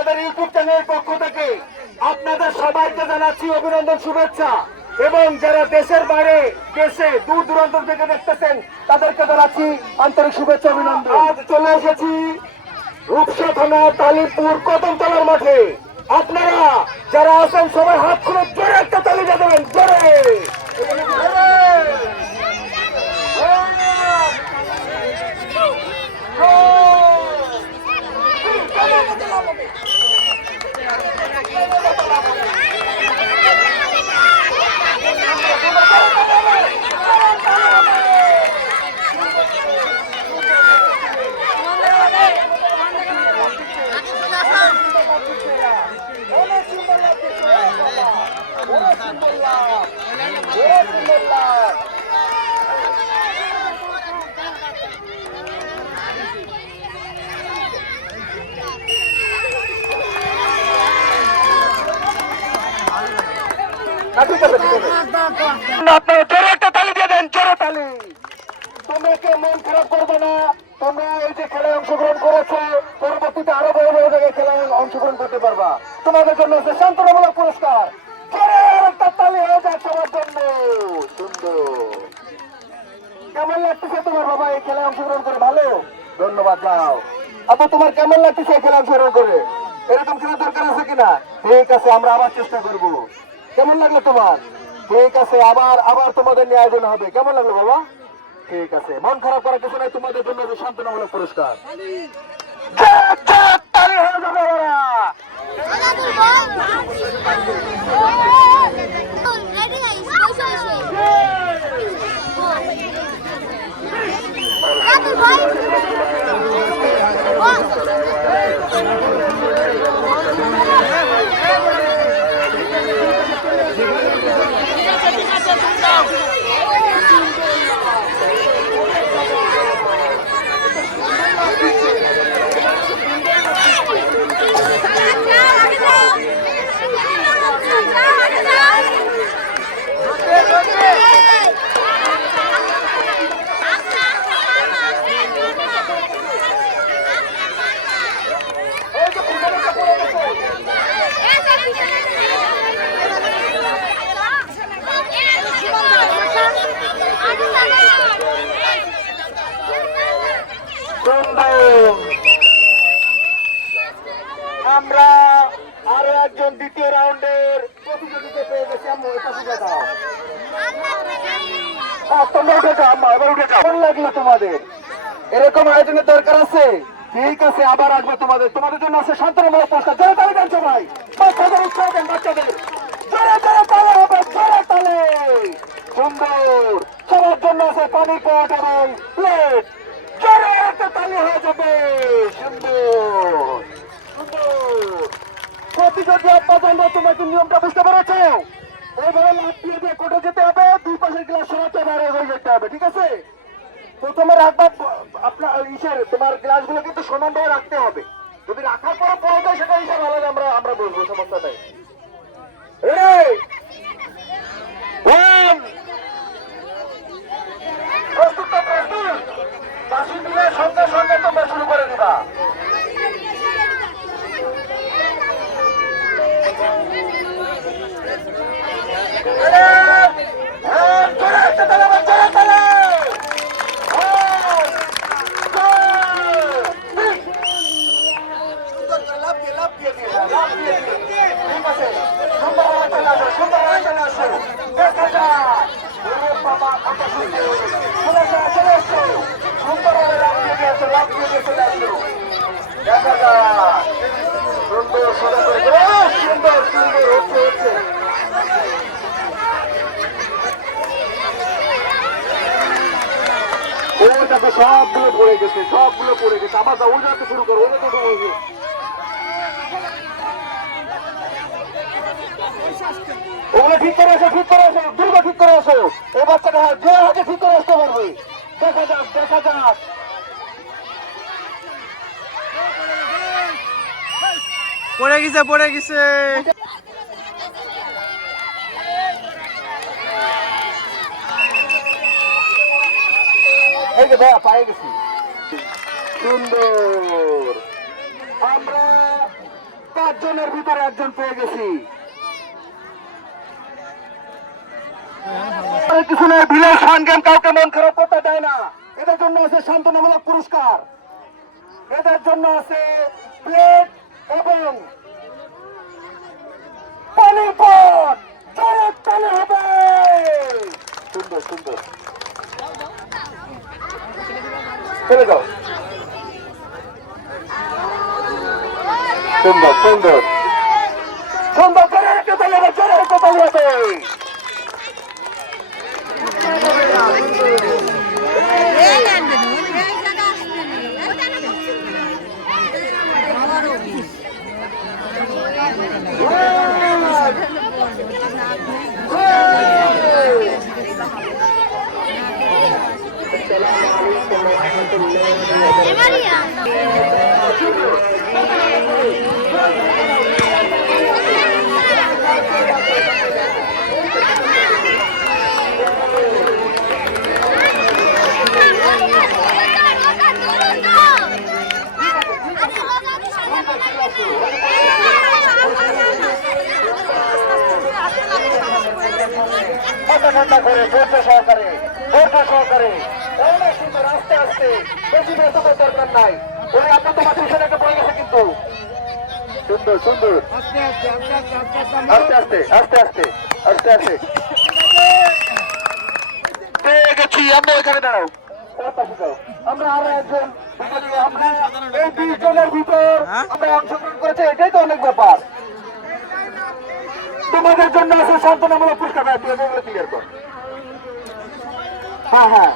আমাদের ইউটিউব চ্যানেলের পক্ষ থেকে আপনাদের সবাইকে জানাচ্ছি অভিনন্দন, শুভেচ্ছা। এবং যারা দেশের বাইরে, দেশে দূর দূরান্ত থেকে দেখতেছেন, তাদেরকে জানাচ্ছি আন্তরিক শুভেচ্ছা, অভিনন্দন। আজ চলে এসেছি রূপসা থানা তালিপুর কদমতলার মাঠে। আপনারা যারা আছেন, সবাই হাত খুলে জোরে একটা তালিকা দেবেন, জোরে। আপনারা জোরে একটা তালি দিয়ে দেন জোরে তালি। তোমরা মন খারাপ করবে না। তোমরা এই যে খেলায় অংশগ্রহণ করেছ পরবর্তীতে আরও বড় বড় জায়গায় খেলায় অংশগ্রহণ করতে পারবা। তোমাদের জন্য আছে শান্তনামূলক পুরস্কার। তালি হয়ে যায় সবার জন্য। সুন্দর। কেমন লাগতেছে তোমার বাবা? এই খেলায় অংশগ্রহণ করে ভালো? ধন্যবাদ যাও আপু তোমার কেমন লাগতেছে এই অংশগ্রহণ করে? এরকম খেলার দরকার আছে কিনা? ঠিক আছে আমরা আবার চেষ্টা করব। কেমন লাগল তোমার? ঠিক আছে আবার আবার তোমাদের নিয়ে আয়োজন হবে। কেমন লাগল বাবা? ঠিক আছে। মন খারাপ করার কিছু নাই তোমাদের জন্য যে শান্তনামূলক পুরস্কার। হয়ে যাবে ওরা। Ready guys, বসে বসে। রাতুল ভাই। এই যে পিছনেটা পড়ে গেছে। সুন্দর। আমরা আরও একজন দ্বিতীয় রাউন্ডের প্রতিযোগিতা পেয়ে গেছি আম্মু এটা শুনে দাও আহ, তোমরা উঠে যাও আম্মা এবার উঠে যাও কেমন লাগল তোমাদের? এরকম আয়োজনের দরকার আছে? ঠিক আছে, আবার আসবে তোমাদের। তোমাদের জন্য আছে শান্তনমূলক পুরস্কার। জোরে তালে সবাই। বাচ্চাদের উৎসাহ দেন বাচ্চাদের। জোরে জোরে তালে, হবে জোরে তালে। সুন্দর। সবার জন্য আছে পানি পট এবং প্লেট। জোরে একটা তালি হয়ে যাবে। সুন্দর। সুন্দর। প্রতিযোগী আব্বাজানরা তোমরা কি নিয়মটা বুঝতে পেরেছ? এইভাবে লাভ দিয়ে দিয়ে কোর্টে যেতে হবে। দুই পাশের গ্লাস সরাতে বাইরে হয়ে যেতে হবে। ঠিক আছে? প্রথমে রাখবা, আপনার ইসের, তোমার গ্লাসগুলো কিন্তু সমানভাবে রাখতে হবে। যদি রাখার পরে পড়ে যায়, সেটা হিসাব আলাদা, আমরা আমরা বলব সমস্যা নেই Ready? One. প্রস্তুত তো প্রস্তুত বাসি দিলে সঙ্গে সঙ্গে তোমরা শুরু করে দিবা সুন্দর সুন্দর সুন্দর সুন্দর হচ্ছে হচ্ছে ওটাতে সবগুলো পড়ে গেছে, সবগুলো পড়ে গেছে। আবার ওই যাতে শুরু করো যাতে শুরু করো। ওগুলো ঠিক করে ঠিক করে আসো ঠিক করে আসো বাচ্চাটা যে হাতে ঠিক করে আসতে পারবে। দেখা যাক দেখা যাক। পড়ে গেছে পড়ে গেছে। যে ভাইয়া পায়ে গেছি। সুন্দর। আমরা পাঁচজনের ভিতরে একজন পেয়ে গেছি। শান্তনামূলক পুরস্কার। এদের জন্য এবং সুন্দর সুন্দর। চলে যাও সুন্দর সুন্দর। সুন্দর করে একটা তালে করে একটা তালে হবে Maria. মাথা ঠান্ডা করে ধৈর্য সহকারে ধৈর্য সহকারে। অনেক সুন্দর আস্তে আস্তে বেশি ব্যস্ত দরকার নাই। ওই আপনি তোমার পিছনে একটা পড়ে গেছে কিন্তু। সুন্দর সুন্দর। আস্তে আস্তে আস্তে আস্তে আস্তে আস্তে। পেয়ে গেছি আমরা এখানে দাঁড়াও। তার পাশে যাও। আমরা আরও একজন আমরা এই বিশ জনের ভিতর আমরা অংশগ্রহণ করেছি এটাই তো অনেক ব্যাপার। তোমাদের জন্য আছে সান্ত্বনামূলক পুরস্কার ক্লিয়ার কর। হ্যাঁ হ্যাঁ।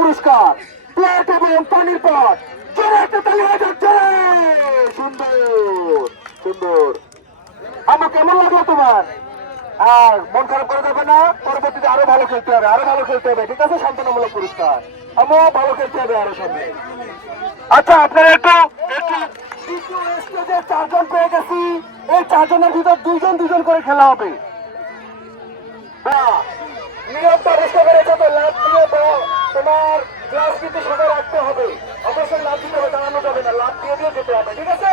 পুরস্কার। প্লেট এবং পানির পট। জোরে একটা তালি হয়ে জোরে। সুন্দর সুন্দর। আমার কেমন লাগল তোমার? আর মন খারাপ করে যাবে না, পরবর্তীতে আরও ভালো খেলতে হবে, আরও ভালো খেলতে হবে, ঠিক আছে? সান্ত্বনামূলক পুরস্কার। আমিও ভালো খেলতে হবে আরও সামনে। আচ্ছা আপনারা একটু চারজন পেয়ে গেছি। এই চারজনের ভিতর দুইজন দুজন করে খেলা হবে। নিয়মটা বুঝতে পেরেছ তো লাভ দিয়ে দাও তোমার ক্লাস কিন্তু সবাই রাখতে হবে। অবশ্যই লাভ দিতে হবে দাঁড়ানো যাবে না লাভ দিয়ে দিয়ে যেতে হবে ঠিক আছে?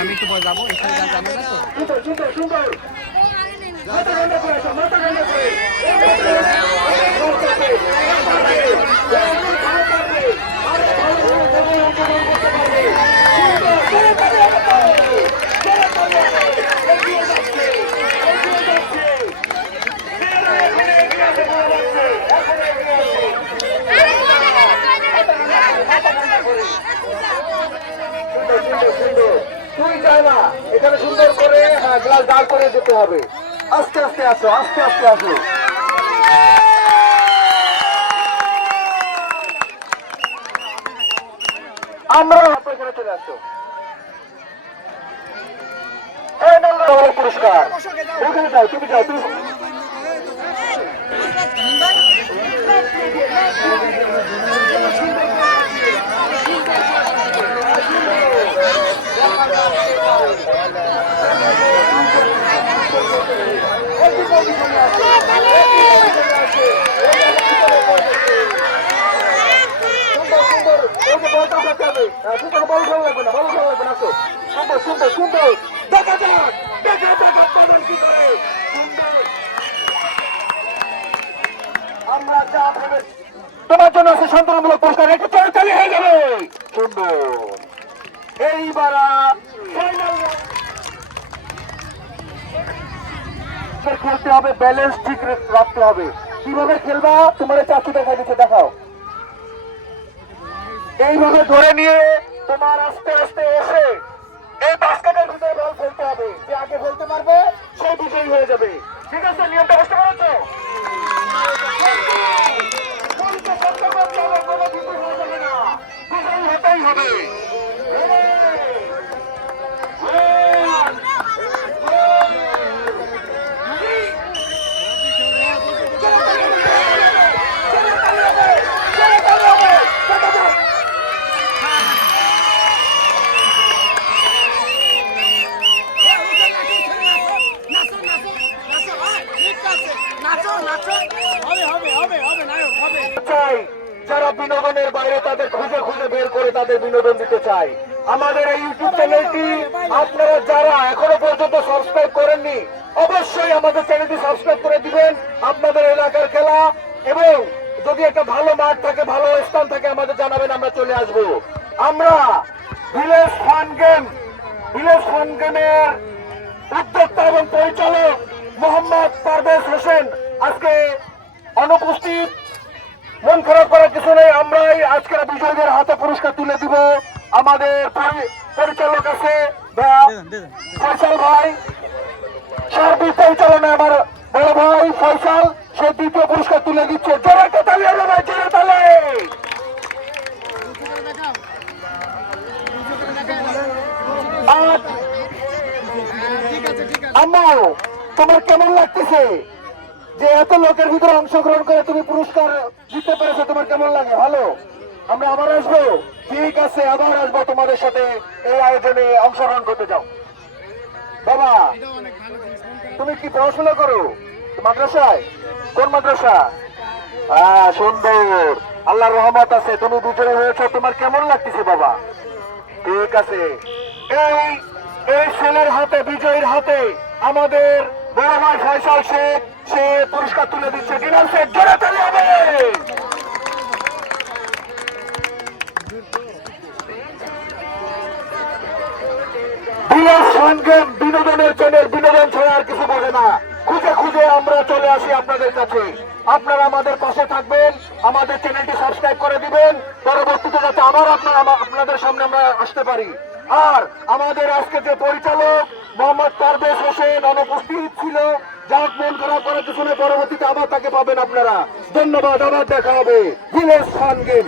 আমি একটু যাব এখানে জানা তো। সুন্দর সুন্দর। మాట్లాడండి আসো, আস্তে আস্তে আসো। আমরা এখানে চলে আমার পুরস্কার। ওখানে যাও, তুমি যাও, তুমি সুন্দর সুন্দর এই যে বলটা উঠাতে হবে হ্যাঁ, তোমার জন্য আছে সন্তানমূলক পুরস্কার একটু চড়তালি হয়ে যাবে। সুন্দর। এইবার ফাইনাল খেলতে হবে ব্যালেন্স ঠিক রাখতে হবে। কীভাবে খেলবা? তোমার চাচু দেখা দিচ্ছে দেখাও। এইভাবে ধরে নিয়ে তোমার আস্তে আস্তে এসে এই বাস্কেটের ভিতরে বল ফেলতে হবে। যে আগে ফেলতে পারবে সে বিজয়ী হয়ে যাবে। ঠিক আছে নিয়মটা বুঝতে পেরেছ বলতে বলতে বলতে হবে, কোনো কিছু হয়ে যাবে না। বিজয়ী হতেই হবে One, যারা বিনোদনের বাইরে তাদের খুঁজে খুঁজে বের করে তাদের বিনোদন দিতে চায় আমাদের এই ইউটিউব চ্যানেলটি আপনারা যারা এখনও পর্যন্ত সাবস্ক্রাইব করেননি, অবশ্যই আমাদের চ্যানেলটি সাবস্ক্রাইব করে দিবেন। আপনাদের এলাকার খেলা এবং যদি একটা ভালো মাঠ থাকে, ভালো স্থান থাকে, আমাদের জানাবেন, আমরা চলে আসব। আমরা village fun game village fun গেমের উদ্যোক্তা এবং পরিচালক মোহাম্মদ পারভেজ হোসেন আজকে অনুপস্থিত। মন খারাপ করার কিছু নেই, আমরাই আজকের বিজয়ীদের হাতে পুরস্কার তুলে দিব। আমাদের পরিচালক আছে ফয়সাল ভাই সার্বিক পরিচালনায় আমার বড় ভাই ফয়সাল সে দ্বিতীয় পুরস্কার তুলে দিচ্ছে। জোরে একটা হলো ভাই জোরে তালি। আম্মু তোমার কেমন লাগতেছে? যে এত লোকের ভিতরে অংশগ্রহণ করে তুমি পুরস্কার দিতে পেরেছ তোমার কেমন লাগে? ভালো? আমরা আবার আসব। ঠিক আছে, আবার আসব তোমাদের সাথে। এই আয়োজনে অংশগ্রহণ করতে যাও। বাবা, তুমি কি পড়াশোনা করো? মাদ্রাসায়? কোন মাদ্রাসা? হ্যাঁ সুন্দর। আল্লাহর রহমত আছে। তুমি দুজনে হয়েছো। তোমার কেমন লাগতেছে বাবা? ঠিক আছে। এই এই ছেলের হাতে, বিজয়ীর হাতে আমাদের বড় ভাই ফয়সাল শেখ, সে পুরস্কার তুলে দিচ্ছে। ডিনার শেখ জোরে হবে। ফান বিনোদনের চ্যানেল বিনোদন ছাড়া আর কিছু বোঝে না। খুঁজে খুঁজে আমরা চলে আসি আপনাদের কাছে। আপনারা আমাদের পাশে থাকবেন আমাদের চ্যানেলটি সাবস্ক্রাইব করে দিবেন। পরবর্তীতে যাতে আবার আপনারা আপনাদের সামনে আমরা আসতে পারি। আর আমাদের আজকে যে পরিচালক মোহাম্মদ পারভেজ হোসেন অনুপস্থিত ছিল। যাক মন খারাপ করার কিছু নেই, পরবর্তীতে আবার তাকে পাবেন আপনারা। ধন্যবাদ আবার দেখা হবে। Village fun game.